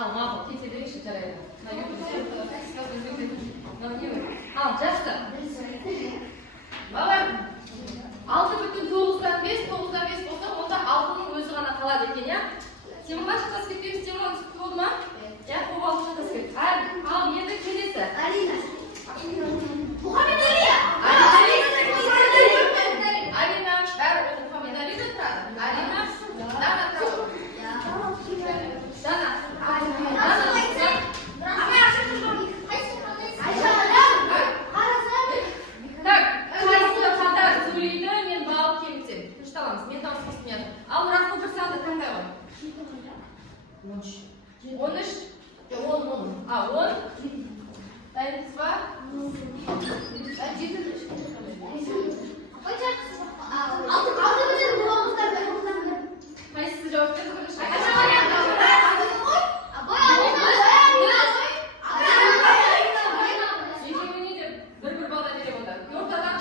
Al, ma'qul, ketaverish jaraydi. Жақсы. Балалар, 6,9'dan 5 болса, онда 6'ның өзі ғана қалады екен, я? Темаға жатас кетпейміз, темаға түсіп болды ма? Я, қобалып жатас кетпейміз. Ал, енді келесі. Алина. Мұхаммед Алия. Алина, бәрі осы Мұхаммед Алида тұрады. Алина, Дана тұрады. Дана. Так, қайсысы қатар сөйлейді, мен балық кемітсем. Күшті аламыз, мен дауыс қосылмайды. Ал, расыл бір санды қандай ғой? 13. 10. Дайынсыз ба? 7. Қайсысы жауап берді? Bir bana vereyim ondan. Ortadan